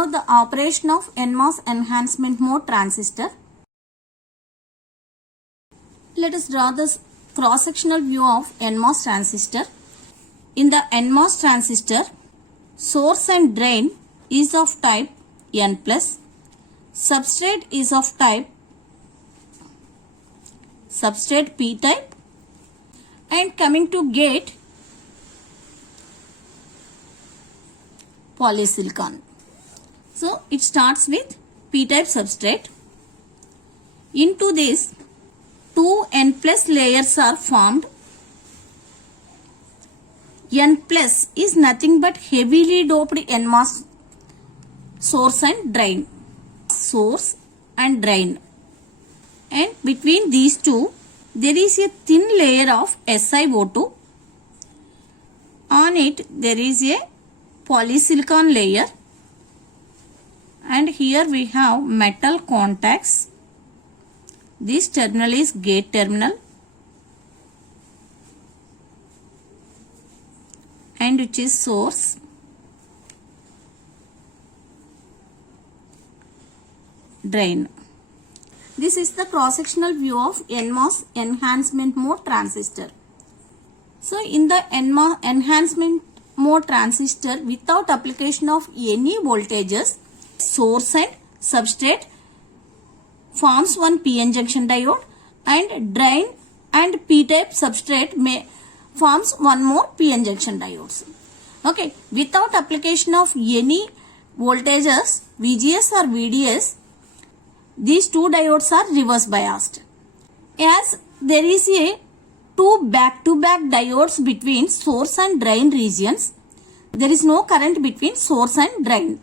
Now the operation of NMOS enhancement mode transistor. Let us draw the cross-sectional view of NMOS transistor. In the NMOS transistor, source and drain is of type N+, substrate is of type substrate P type, and coming to gate, polysilicon. So it starts with P type substrate. Into this, two N+ layers are formed. N+ is nothing but heavily doped NMOS source and drain. Source and drain. And between these two, there is a thin layer of SiO2. On it, there is a polysilicon layer. And here we have metal contacts. This terminal is gate terminal. And which is source. Drain. This is the cross-sectional view of NMOS enhancement mode transistor. So in the NMOS enhancement mode transistor, without application of any voltages, source and substrate forms one PN junction diode, and drain and P-type substrate forms one more PN junction diodes. Okay, without application of any voltages, VGS or VDS, these two diodes are reverse biased. As there is a two back-to-back diodes between source and drain regions, there is no current between source and drain.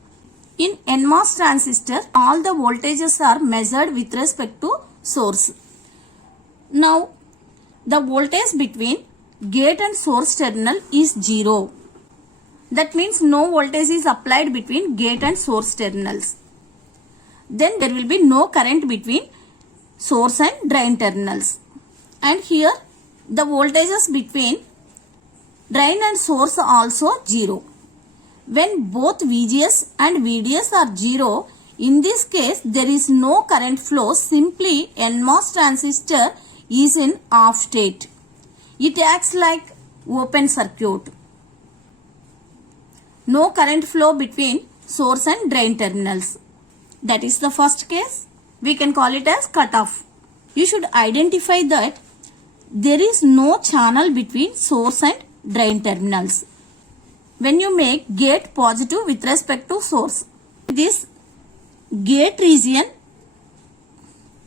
In NMOS transistor, all the voltages are measured with respect to source. Now, the voltage between gate and source terminal is 0. That means no voltage is applied between gate and source terminals. Then there will be no current between source and drain terminals. And here the voltages between drain and source are also 0. When both VGS and VDS are 0, in this case there is no current flow, simply NMOS transistor is in off state. It acts like open circuit. No current flow between source and drain terminals. That is the first case. We can call it as cutoff. You should identify that there is no channel between source and drain terminals. When you make gate positive with respect to source, this gate region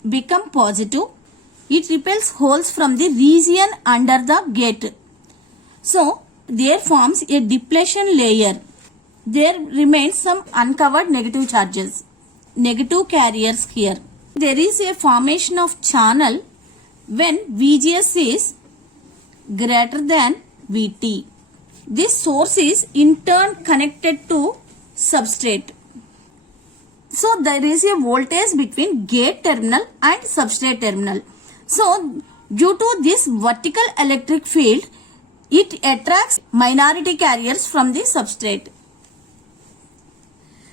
become positive. It repels holes from the region under the gate. So, there forms a depletion layer. There remains some uncovered negative charges, negative carriers here. There is a formation of channel when VGS is greater than VT. This source is in turn connected to substrate. So there is a voltage between gate terminal and substrate terminal. So due to this vertical electric field, it attracts minority carriers from the substrate.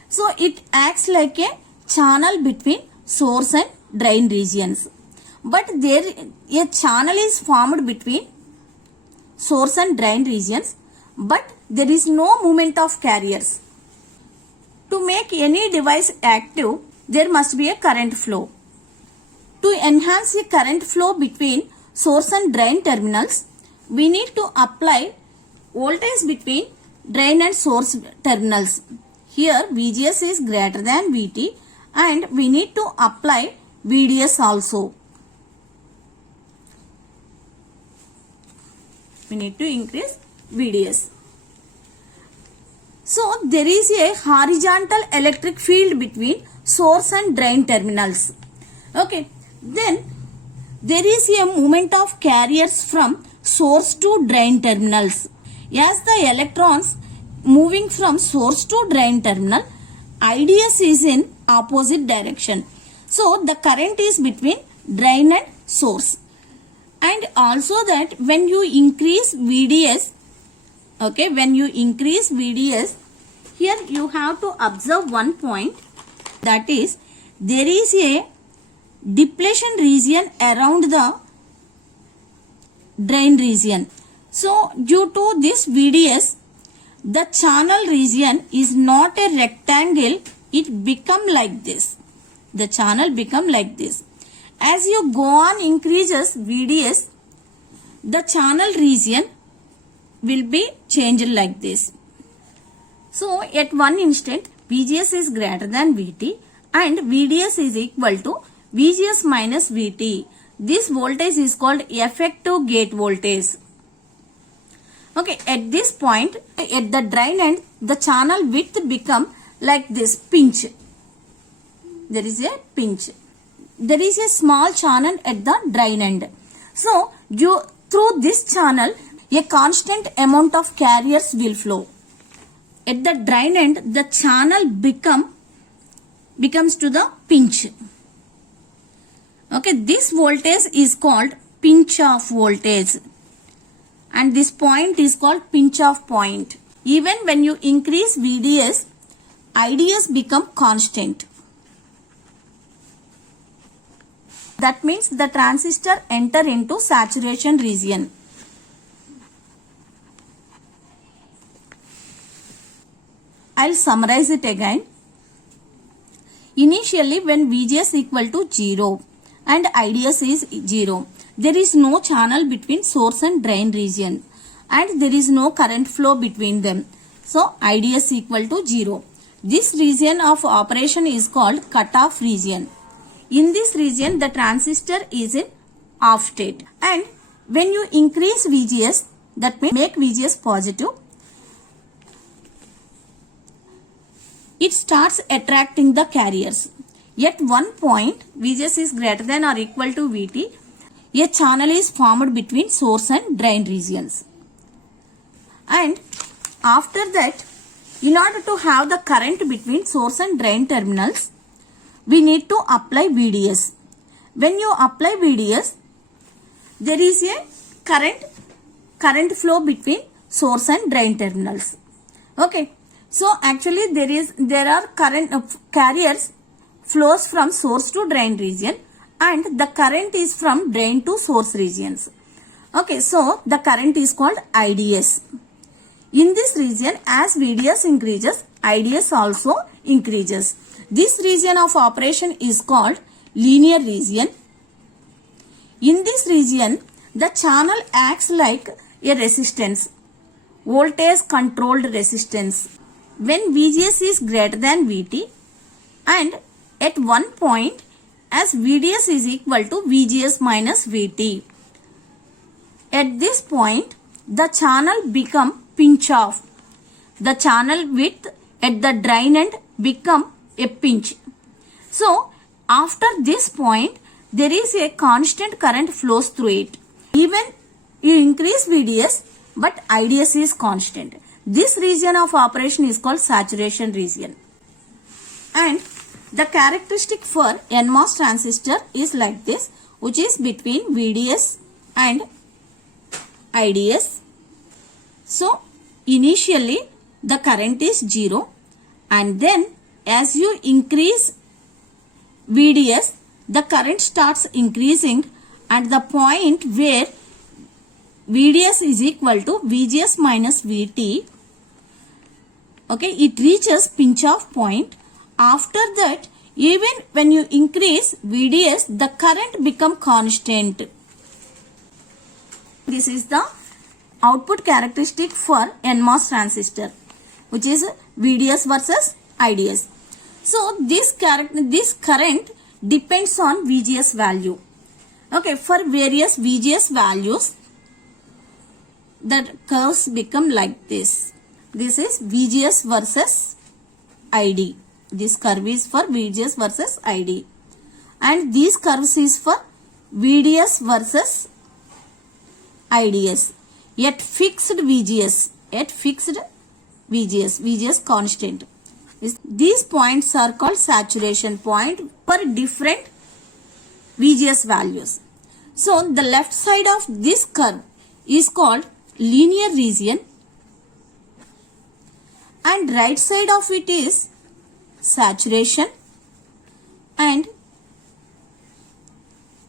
So it acts like a channel between source and drain regions. But there a channel is formed between source and drain regions, but there is no movement of carriers. To make any device active, there must be a current flow. To enhance the current flow between source and drain terminals, we need to apply voltage between drain and source terminals. Here VGS is greater than VT and we need to apply VDS also. We need to increase VDS. So there is a horizontal electric field between source and drain terminals. Okay. Then there is a movement of carriers from source to drain terminals. As the electrons moving from source to drain terminal, IDS is in opposite direction. So the current is between drain and source. And also that when you increase VDS, okay, when you increase VDS, Here you have to observe one point, that is there is a depletion region around the drain region. So due to this VDS, the channel region is not a rectangle, it become like this. The channel become like this. As you go on increases VDS, the channel region will be changed like this. So at one instant VGS is greater than VT and VDS is equal to VGS minus VT. This voltage is called effective gate voltage. Okay, at this point, at the drain end, the channel width become like this, pinch. There is a pinch. There is a small channel at the drain end. So, through this channel, a constant amount of carriers will flow. At the drain end, the channel becomes to the pinch. Okay, this voltage is called pinch off voltage. And this point is called pinch off point. Even when you increase VDS, IDS become constant. That means the transistor enter into saturation region. I'll summarize it again. Initially when VGS equal to 0 and IDS is 0, there is no channel between source and drain region and there is no current flow between them. So IDS equal to 0. This region of operation is called cutoff region. In this region the transistor is in off state, and when you increase VGS, that means make VGS positive, it starts attracting the carriers. At one point VGS is greater than or equal to VT, a channel is formed between source and drain regions. And after that, in order to have the current between source and drain terminals, we need to apply VDS. When you apply VDS, there is a current flow between source and drain terminals. Okay. So actually there are current carriers flows from source to drain region, and the current is from drain to source regions. Okay, so the current is called IDS. In this region, as VDS increases, IDS also increases. This region of operation is called linear region. In this region, the channel acts like a resistance, voltage controlled resistance. When VGS is greater than VT, and at one point as VDS is equal to VGS minus VT. At this point, the channel become pinch off. The channel width at the drain end become a pinch. So, after this point, there is a constant current flows through it. Even you increase VDS, but IDS is constant. This region of operation is called saturation region. And the characteristic for NMOS transistor is like this, which is between VDS and IDS. So, initially the current is 0, and then as you increase VDS, the current starts increasing at the point where VDS is equal to VGS minus VT. Okay, it reaches pinch off point. After that, even when you increase VDS, the current become constant. This is the output characteristic for NMOS transistor, which is VDS versus IDS. So this current depends on VGS value. Okay, for various VGS values, the curves become like this. This is VGS versus ID. This curve is for VGS versus ID. And these curves is for VDS versus IDS. At fixed VGS. At fixed VGS. VGS constant. These points are called saturation point for different VGS values. So the left side of this curve is called linear region, and right side of it is saturation, and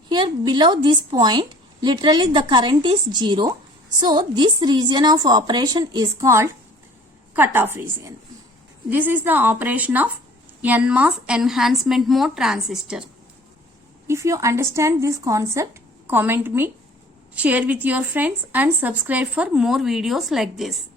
here below this point literally the current is 0. So this region of operation is called cutoff region. This is the operation of NMOS enhancement mode transistor. If you understand this concept, comment me, share with your friends and subscribe for more videos like this.